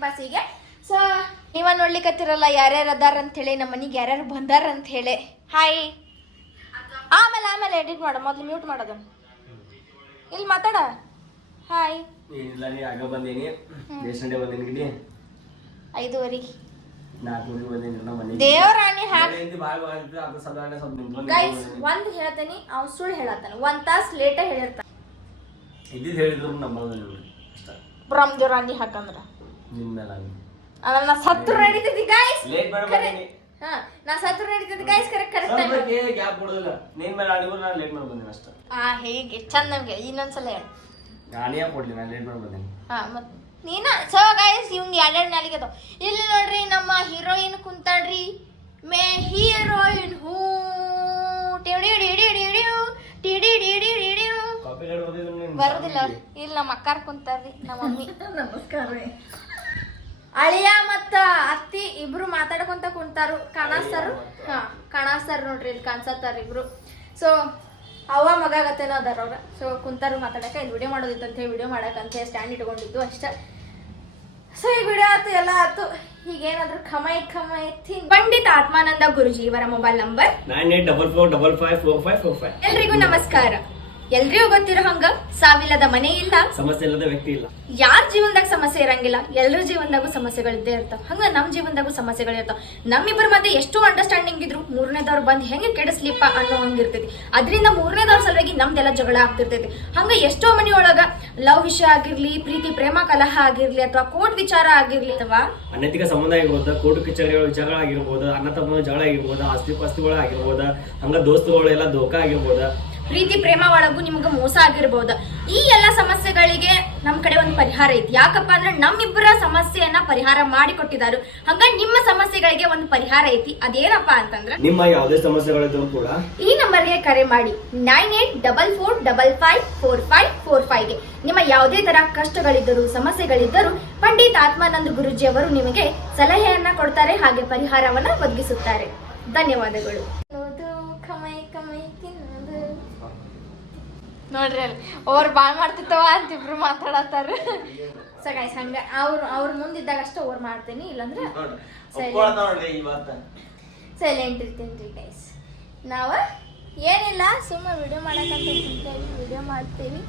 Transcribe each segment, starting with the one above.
ಕ್ಲಾಸಿಗೆ ಸೊ ನೀವ ನೋಡ್ಲಿಕ್ಕತ್ತಿರಲ್ಲ ಯಾರ್ಯಾರು ಅದಾರ ಅಂತ ಹೇಳಿ ನಮ್ಮ ಮನೆಗೆ ಯಾರ್ಯಾರು ಬಂದಾರ ಅಂತ ಹೇಳಿ ಹಾಯ್ ಆಮೇಲೆ ಆಮೇಲೆ ಎಡಿಟ್ ಮಾಡು ಮೊದ್ಲು ಮ್ಯೂಟ್ ಮಾಡೋದು ಇಲ್ಲಿ ಮಾತಾಡ. ಹಾಯ್ ಏನಿಲ್ಲ ನೀ ಆಗ ಬಂದೀನಿ. ಬಂದೀನಿ ಗಿಡಿ ಐದುವರೆಗೆ ದೇವರಾಣಿ ಗೈಸ್ ಒಂದ್ ಹೇಳ್ತೇನಿ ಅವ್ನು ಸುಳ್ಳು ಹೇಳತ್ತಾನ. ಒಂದ್ ತಾಸ್ ಲೇಟ ಹೇಳಿರ್ತಾನೆ. ಇದ್ದಿದ್ದು ಹೇಳಿದ್ರು ನಂಬಲ್ಲ ಅಷ್ಟ. ಬ್ರಹ್ಮ ಅಂಗಿ ಹಾಕಂದ್ರ. ಅದನ್ನ ಮೇಲೆ ಆಗಿ ಅದ್ರ ನಾ ಸತ್ರು ನಡೀತೈತಿ ಲೇಟ್ ಬಂದೀನಿ ಹಾ ನಾ ಸತ್ರು ನಡೀತೈತಿ ಗೈಸ್ ಕರೆಕ್ಟ್ ಕರೆಕ್ಟ್ ಸ್ವಲ್ಪ ಗ್ಯಾಪ್ ಕೊಡೋದಿಲ್ಲ ನಿಮ್ಮ ಮೇಲೆ ಆಡಿಗೂ ನಾನು ಲೇಟ್ ಮಾಡಿ ಬಂದೀನಿ ಅಷ್ಟ. ಆ ಹೇಗೆ? ಚಂದ ನಮ್ಗೆ. ಇನ್ನೊಂದ್ಸಲ ಹೇಳು. ನಾನೇ ಕೊಡ್ಲಿ ನಾನು ಲೇಟ್ ಮಾಡಿ ಬಂದೀನಿ ಹಾ ನೀನ? ಸೊ ಗೈಸ್ ಇವಂಗ್ ಎರಡೆರಡು ನಾಲಿಗೆ ಅದಾವ. ಇಲ್ಲಿ ನೋಡ್ರಿ ನಮ್ಮ ಹೀರೋಯಿನ್ ಕುಂತಾಳ್ರಿ. ಮೇ ಹೀರೋಯಿನ್ ಬರೋದಿಲ್ಲ. ಇಲ್ಲಿ ನಮ್ಮ ಅಕ್ಕಾರ ಕುಂತಾರ್ರಿ ನಮ್ಮ ಮಮ್ಮಿ. ಅಳಿಯ ಮತ್ತ ಅತ್ತಿ ಇಬ್ರು ಮಾತಾಡ್ಕೊಂತ ಕುಂತಾರು. ಸರ್ ಹಾ ಸರ್ ನೋಡ್ರಿ ಇಲ್ಲಿ ಕಾಣಿಸತ್ತಾರ ಇಬ್ರು. ಸೊ ಅವ ಮಗ ಆಗತ್ತೇನೋ ಅದಾರ ಅವ್ರ. ಸೊ ಕುಂತಾರು ಮಾತಾಡಕ ಇಲ್ಲಿ ವಿಡಿಯೋ ಮಾಡೋದಿತ್ತು ಅಂತ ಹೇಳಿ ವಿಡಿಯೋ ಮಾಡಕಂತ ಹೇಳಿ ಸ್ಟ್ಯಾಂಡ್ ಇಟ್ಕೊಂಡಿದ್ದು ಅಷ್ಟೇ. ಸೊ ಈ ವಿಡಿಯೋ ಆತು ಎಲ್ಲ ಆತು. ಈಗ ಏನಾದ್ರು ಖಮೈ ಖಮೈ ತಿನ್. ಪಂಡಿತ್ ಆತ್ಮಾನಂದ ಗುರುಜಿ ಇವರ mobile number nine eight double four double five four five four five ಎಲ್ರಿಗೂ ನಮಸ್ಕಾರ. ಎಲ್ರಿಗೂ ಗೊತ್ತಿರೋ ಹಂಗ ಸಾವಿಲ್ಲದ ಮನೆ ಇಲ್ಲ. ಸಮಸ್ಯೆ ಇಲ್ಲದ ವ್ಯಕ್ತಿ ಇಲ್ಲ. ಯಾರ ಜೀವನದಾಗ ಸಮಸ್ಯೆ ಇರಂಗಿಲ್ಲ. ಎಲ್ಲರ ಜೀವನದಾಗೂ ಸಮಸ್ಯೆಗಳಿದ್ದೇ ಇರ್ತಾವ. ಹಂಗ ನಮ್ ಜೀವನದಾಗೂ ಸಮಸ್ಯೆಗಳಿರ್ತಾವ ನಮ್ಮಿಬ್ಬರ ಮಧ್ಯೆ ಎಷ್ಟು ಅಂಡರ್ಸ್ಟ್ಯಾಂಡಿಂಗ್ ಇದ್ರು ಮೂರನೇದವ್ರು ಬಂದ್ ಹೆಂಗೆ ಕೆಡಿಸ್ಲಿಪ್ಪ ಅನ್ನೋ ಹಂಗಿರ್ತೈತಿ ಅದರಿಂದ ಮೂರನೇದವ್ರ ಸಲುವಾಗಿ ನಮ್ದೆಲ್ಲ ಜಗಳ ಆಗ್ತಿರ್ತೈತಿ. ಹಂಗ ಎಷ್ಟೋ ಮನೆಯೊಳಗ ಲವ್ ವಿಷಯ ಆಗಿರ್ಲಿ ಪ್ರೀತಿ ಪ್ರೇಮ ಕಲಹ ಆಗಿರ್ಲಿ ಅಥವಾ ಕೋರ್ಟ್ ವಿಚಾರ ಆಗಿರ್ಲಿ ಅಥವಾ ಅನೈತಿಕ ಸಂಬಂಧ ಆಗಿರ್ಬೋದು ಕೋರ್ಟ್ ಕಚೇರಿಗಳ ವಿಚಾರ ಆಗಿರ್ಬೋದು ಅಣ್ಣ ತಮ್ಮ ಜಗಳ ಆಗಿರ್ಬೋದು ಆಸ್ತಿ ಪಾಸ್ತಿಗಳು ಆಗಿರ್ಬೋದು ಹಂಗ ದೋಸ್ತುಗಳು ಎಲ್ಲ ದೋಖ ಆಗಿರ್ಬೋದು. ಪ್ರೀತಿ ಪ್ರೇಮ ಒಳಗೂ ನಿಮ್ಗೆ ಮೋಸ ಆಗಿರ್ಬೋದು. ಈ ಎಲ್ಲ ಸಮಸ್ಯೆಗಳಿಗೆ ನಮ್ ಕಡೆ ಒಂದು ಪರಿಹಾರ ಐತಿ. ಯಾಕಪ್ಪ ಅಂದ್ರೆ ನಮ್ಮಿಬ್ಬರ ಸಮಸ್ಯೆಯನ್ನ ಪರಿಹಾರ ಮಾಡಿ ಕೊಟ್ಟಿದ್ದಾರೆ. ಹಂಗ ನಿಮ್ಮ ಸಮಸ್ಯೆಗಳಿಗೆ ಒಂದು ಪರಿಹಾರ ಐತಿ. ಅದೇನಪ್ಪಾ ಅಂತಂದ್ರೆ ನಿಮ್ಮ ಯಾವುದೇ ಸಮಸ್ಯೆಗಳಿದ್ರು ಕೂಡ ಈ ನಂಬರ್ಗೆ ಕರೆ ಮಾಡಿ. Nine eight double four double five four five four ಫೈವ್ಗೆ ನಿಮ್ಮ ಯಾವುದೇ ತರ ಕಷ್ಟಗಳಿದ್ದರೂ ಸಮಸ್ಯೆಗಳಿದ್ದರೂ ಪಂಡಿತ್ ಆತ್ಮಾನಂದ ಗುರುಜಿ ಅವರು ನಿಮಗೆ ಸಲಹೆಯನ್ನ ಕೊಡ್ತಾರೆ ಹಾಗೆ ಪರಿಹಾರವನ್ನ ಒದಗಿಸುತ್ತಾರೆ. ಧನ್ಯವಾದಗಳು ತಿನ್ನೋದು ಖಮೈ ಖಮೈ ತಿನ್ನೋದು ನೋಡ್ರಿ ಅಲ್ಲಿ. ಅವ್ರು ಭಾಳ ಮಾಡ್ತಿತ್ತವ ಅಂತ ಇಬ್ರು ಮಾತಾಡತ್ತಾರ. ಸೊ ಗೈಸ್ ಹಂಗ ಅವ್ರು ಅವ್ರ ಮುಂದಿದ್ದಾಗ ಅಷ್ಟೇ ಓವರ್ ಮಾಡ್ತೀನಿ ಇಲ್ಲಾಂದ್ರೆ ಸೈಲೆಂಟ್ ಇರ್ತೀನಿ ರೀ ಗೈಸ್ ನಾವು ಏನಿಲ್ಲ ಸುಮ್ಮನೆ ವಿಡಿಯೋ ಮಾಡಕ್ಕಂತ ವಿಡಿಯೋ ಮಾಡ್ತೀನಿ.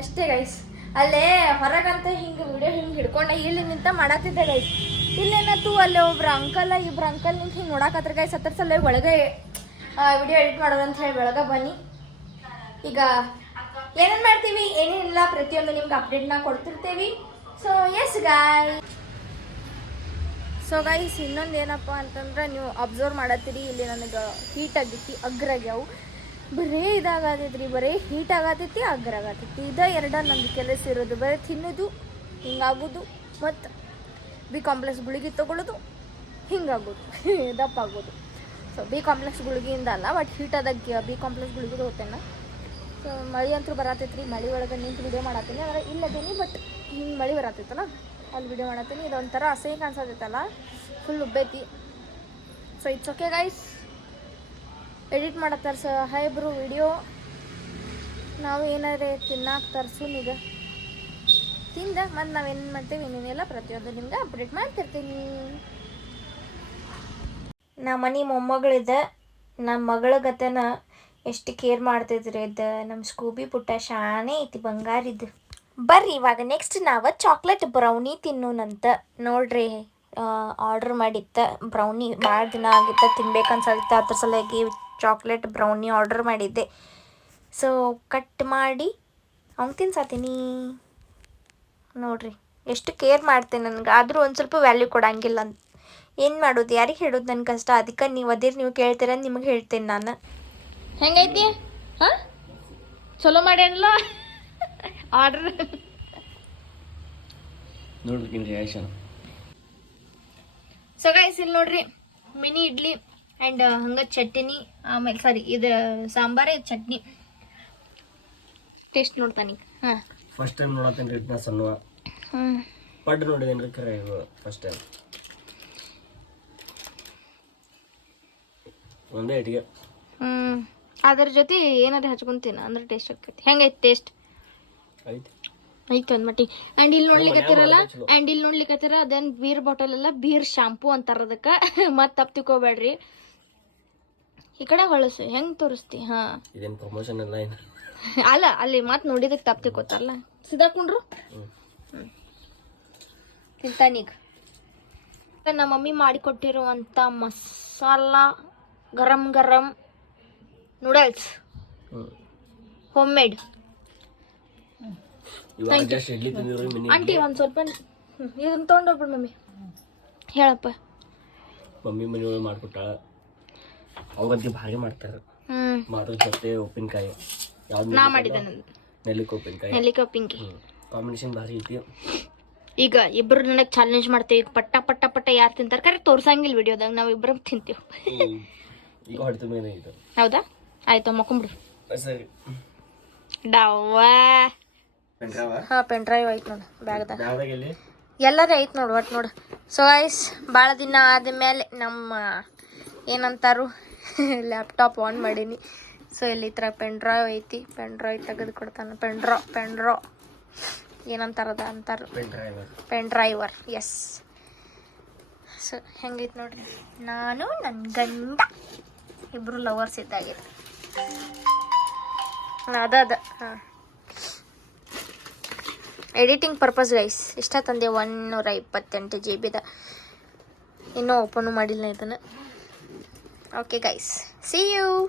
ಅಷ್ಟೇ ಗೈಸ್ ಅಲ್ಲೇ ಹೊರಗಂತ ಹಿಂಗೆ ವಿಡಿಯೋ ಹಿಂಗೆ ಹಿಡ್ಕೊಂಡೆ ಇಲ್ಲಿ ನಿಂತ ಮಾಡತ್ತಿದ್ದೆ ಗೈಸ್ ಇಲ್ಲೇನತ್ತು ಅಲ್ಲೇ ಒಬ್ರು ಅಂಕಲ್ ಇಬ್ರು ಅಂಕಲ್ ನಿಂತ ಹಿಂಗೆ ನೋಡಕತ್ರ ಗೈಸ್ ಹತ್ರ ಸಲ ಒಳಗೆ ವಿಡಿಯೋ ಎಡಿಟ್ ಮಾಡೋದಂತ ಅಂತ ಹೇಳಿ ಬೆಳಗ ಬನ್ನಿ. ಈಗ ಏನೇನು ಮಾಡ್ತೀವಿ? ಏನೇನಿಲ್ಲ, ಪ್ರತಿಯೊಂದು ನಿಮ್ಗೆ ಅಪ್ಡೇಟ್ನ ಕೊಡ್ತಿರ್ತೀವಿ. So yes guy so guys ಇನ್ನೊಂದು ಏನಪ್ಪ ಅಂತಂದ್ರೆ ನೀವು ಅಬ್ಸರ್ವ್ ಮಾಡತ್ತೀರಿ. ಇಲ್ಲಿ ನನಗೆ ಹೀಟ್ ಆಗೈತಿ ಅಗ್ರಾಗ್ಯಾವು ಬರೇ ಇದಾಗತೈತ್ರಿ ಬರೀ ಹೀಟ್ ಆಗತೈತಿ ಅಗ್ರಾಗತೈತಿ ಇದ ಎರಡ ನಂದು ಕೆಲಸ ಇರೋದು. ಬರೀ ತಿನ್ನೋದು, ಹಿಂಗಾಗೋದು, ಮತ್ತು ಬಿ ಕಾಂಪ್ಲೆಕ್ಸ್ ಗುಳಿಗೆ ತೊಗೊಳ್ಳೋದು ಹಿಂಗಾಗೋದು ದಪ್ಪ ಆಗೋದು ಸೊ ಬಿ ಕಾಂಪ್ಲೆಕ್ಸ್ ಗುಳಿಗೆಯಿಂದ ಅಲ್ಲ ಬಟ್ ಹೀಟ್ ಆದಾಗ ಬಿ ಕಾಂಪ್ಲೆಕ್ಸ್ ಗುಳಿಗೆ ಹೋಗ್ತೇನೆ ಸೊ ಮಳೆ ಅಂತೂ ಬರತೈತ್ರಿ. ಮಳೆ ಒಳಗೆ ನಿಂತು ವಿಡಿಯೋ ಮಾಡತ್ತೀನಿ. ಅಂದ್ರೆ ಇಲ್ಲದೇನಿ ಬಟ್ ಹಿಂಗೆ ಮಳೆ ಬರತ್ತೈತಲ್ಲ ಅಲ್ಲಿ ವಿಡಿಯೋ ಮಾಡತ್ತೀನಿ. ಇದೊಂಥರ ಅಸಹ್ಯ ಕಾಣಿಸೋದೈತಲ್ಲ full ಉಬ್ಬೈತಿ. So it's okay guys edit ಮಾಡತ್ತಾರ ಸ ಹೈ ಬ್ರು ವಿಡಿಯೋ ನಾವು ಏನಾದ್ರೆ ತಿನ್ನಾಕ ತರ್ಸೂನ್ ಈಗ. ತಿಂದ, ಮತ್ತು ನಾವೇನು ಮಾಡ್ತೇವೆ? ಇನ್ನೇನೆಲ್ಲ ಪ್ರತಿಯೊಂದು ನಿಮ್ಗೆ ಅಪ್ಡೇಟ್ ಮಾಡ್ತಿರ್ತೀನಿ. ನಮ್ಮ ಮನೆ ಮೊಮ್ಮಗಳಿದ ನಮ್ಮ ಮಗಳ ಗತನ ಎಷ್ಟು ಕೇರ್ ಮಾಡ್ತಿದ್ರಿ ಇದು ನಮ್ಮ ಸ್ಕೂಬಿ ಪುಟ್ಟ ಶಾನೆ ಐತಿ ಬಂಗಾರಿದ್ದು ಬರ್ರಿ, ಇವಾಗ ನೆಕ್ಸ್ಟ್ ನಾವು ಚಾಕ್ಲೇಟ್ ಬ್ರೌನಿ ತಿನ್ನೋನಂತ ನೋಡ್ರಿ ಆರ್ಡ್ರ್ ಮಾಡಿತ್ತ ಬ್ರೌನಿ ಭಾಳ ದಿನ ಆಗಿತ್ತ ತಿನ್ಬೇಕನ್ಸತ್ತ ಅದ್ರ ಸಲುವಾಗಿ ಚಾಕ್ಲೇಟ್ ಬ್ರೌನಿ ಆರ್ಡ್ರ್ ಮಾಡಿದ್ದೆ. ಸೊ ಕಟ್ ಮಾಡಿ, ಅವ್ನು ತಿನ್ಸಾತೀನಿ. ನೋಡ್ರಿ, ಎಷ್ಟು ಕೇರ್ ಮಾಡ್ತೇನೆ ನನಗೆ. ಆದರೂ ಒಂದು ಸ್ವಲ್ಪ ವ್ಯಾಲ್ಯೂ ಕೊಡಂಗಿಲ್ಲ ಏನು ಮಾಡೋದು? ಯಾರಿಗೆ ಹೇಳೋದು ನನ್ನ ಕಷ್ಟ? ಅದಕ್ಕೆ ನೀವು ಅದಿರ್, ನೀವು ಕೇಳ್ತೀರ ನಿಮಗೆ ಹೇಳ್ತೇನೆ ನಾನು. ಹೆಂಗೈತಿ? ಹಾಂ? ಚಲೋ ಮಾಡ್ಯಾನಲ್ಲ? ಆರ್ಡರ್ ನೋಡ್ಬೇಕಿನ್ ರಿಯಾಕ್ಷನ್ ಸೊ ಗೈಸ್ ಇಲ್ಲಿ ನೋಡ್ರಿ ಮಿನಿ ಇಡ್ಲಿ ಆ್ಯಂಡ್ ಹಂಗ ಚಟ್ನಿ ಆಮೇಲೆ ಸಾರಿ ಇದು ಸಾಂಬಾರೇ ಚಟ್ನಿ. ಟೇಸ್ಟ್ ನೋಡ್ತಾನೆ ಹಾಂ. ಫಸ್ಟ್ ಟೈಮ್ ನೋಡತ್ತೇನ್ರಿ ಇದನ್ನ ಸಣ್ಣ ಹಾ ಪಡ್ ನೋಡಿದೇನ್ರಿ ಖರೆ ಫಸ್ಟ್ ಟೈಮ್ ಒಂದೇ ಇಟ್ಗೆ ಹ್ಞೂ ಅದ್ರ ಜೊತೆ ಏನಾದ್ರು ಹಚ್ಕೊಂತೀನಿ ಅಂದ್ರೆ ಟೇಸ್ಟ್ ಆಕೈತಿ ಹೆಂಗೈತಿ ಟೇಸ್ಟ್ ಐತಿ ಐತೆ ಅಂದ್ಮಟ್ಟಿ ಆ್ಯಂಡ್ ಇಲ್ಲಿ ನೋಡ್ಲಿಕ್ಕತ್ತಿರಲ್ಲ ಆ್ಯಂಡ್ ಇಲ್ಲಿ ನೋಡ್ಲಿಕ್ಕತ್ತಿರ ಅದನ್ ಬೀರ್ ಬಾಟಲ್ ಎಲ್ಲ ಬೀರ್ ಶಾಂಪು ಅಂತಾರ ಅದಕ್ಕೆ. ಮತ್ತೆ ತಪ್ಪು ತಿಳ್ಕೊಬೇಡ್ರಿ. ಈ ಕಡೆ ಹೊಳಸು. ಹೆಂಗ್ ತೋರಿಸ್ತಿ? ಹಾ. ಇದೇನ್ ಪ್ರಮೋಷನ್ ಏನು? ಅಲ್ಲ ಅಲ್ಲಿ ಮತ್ ನೋಡಿದಕ್ಕೆ ತಪ್ಪು ತಿಕೋತಾರಲ್ಲ ಸಿದಾಕೊಂಡ್ರು? ಕುಂಡ್ರು ತಿಂತಾನೀಗ ನಮ್ಮ ಮಮ್ಮಿ ಮಾಡಿಕೊಟ್ಟಿರುವಂಥ ಮಸಾಲ ಗರಂ ಗರಂ ನೂಡಲ್ಸ್ ಹೋಮ್ ಮೇಡ್ ಆಂಟಿ ಒಂದು ಸ್ವಲ್ಪ ಇದನ್ನ ತೊಗೊಂಡೋಗ್ಬಿಡು ಮಮ್ಮಿ. ಹೇಳಪ್ಪ. ಮಮ್ಮಿ ಮನೆಯೊಳಗೆ ಮಾಡ್ಕೊಟ್ಟಾಳ ಅವಂತಿ ಭಾರಿ ಮಾಡ್ತಾರೆ. ಮಾಡೋದ್ರ ಜೊತೆ ಉಪ್ಪಿನಕಾಯಿ. ಯಾವ್ದು ನಾ ಮಾಡಿದ್ದೆ ನಂದು. ನೆಲ್ಲಿಕ ಉಪ್ಪಿನಕಾಯಿ. ನೆಲ್ಲಿಕಾಯಿ ಉಪ್ಪಿನಕಾಯಿ. ಕಾಂಬಿನೇಷನ್ ಭಾರಿ ಐತಿ. ಈಗ ಇಬ್ರು ನನಗೆ ಚಾಲೆಂಜ್ ಮಾಡ್ತೀವಿ. ಈಗ ಪಟ್ಟ ಪಟ್ಟ ಪಟ್ಟ ಯಾರು ತಿಂತಾರೆ? ಕರೆಕ್ಟ್ ತೋರ್ಸಂಗಿಲ್ಲ ವಿಡಿಯೋದಾಗ ನಾವು ಇಬ್ಬರು ತಿಂತೀವಿ. ಈಗ ಹೊಡೆದ ಮೇಲೆ ಇದು. ಹೌದಾ? ಆಯ್ತು ಮಕ್ಕೊಂಬಿಡು ಸರಿ ಡವ್ವಾ ಹಾ ಪೆನ್ ಡ್ರೈವ್ ಐತ್ ನೋಡು ಬ್ಯಾಗ್ದಾಗ. ಎಲ್ಲರೂ ಐತ್ ನೋಡು ಒಟ್ಟು ನೋಡು. ಸೊ ಐಸ್ ಭಾಳ ದಿನ ಆದಮೇಲೆ ನಮ್ಮ ಏನಂತಾರು ಲ್ಯಾಪ್ಟಾಪ್ ಆನ್ ಮಾಡೀನಿ. ಸೊ ಇಲ್ಲಿ ಈ ಥರ ಪೆನ್ ಡ್ರೈವ್ ಐತಿ. ಪೆನ್ ಡ್ರೈವ್ ತೆಗೆದು ಕೊಡ್ತಾನೆ. ಪೆನ್ ಡ್ರಾ ಪೆನ್ ಡ್ರಾ ಏನಂತಾರದ ಅಂತಾರ? ಪೆನ್ ಡ್ರೈವರ್ ಎಸ್ ಸೊ ಹೆಂಗೈತೆ ನೋಡ್ರಿ? ನಾನು ನನ್ನ ಗಂಡ. ಇಬ್ರು ಲವರ್ಸ್ ಇದ್ದಾಗಿದೆ ಅದ ಅದ. ಹಾಂ. ಎಡಿಟಿಂಗ್ ಪರ್ಪಸ್ ಗೈಸ್ ಇಷ್ಟ ತಂದೆ ಒನ್ನೂರ ಇಪ್ಪತ್ತೆಂಟು ಜಿ ಬಿದ ಇನ್ನೂ ಓಪನು ಮಾಡಿಲ್ಲ ಇದನ್ನು. Okay guys C you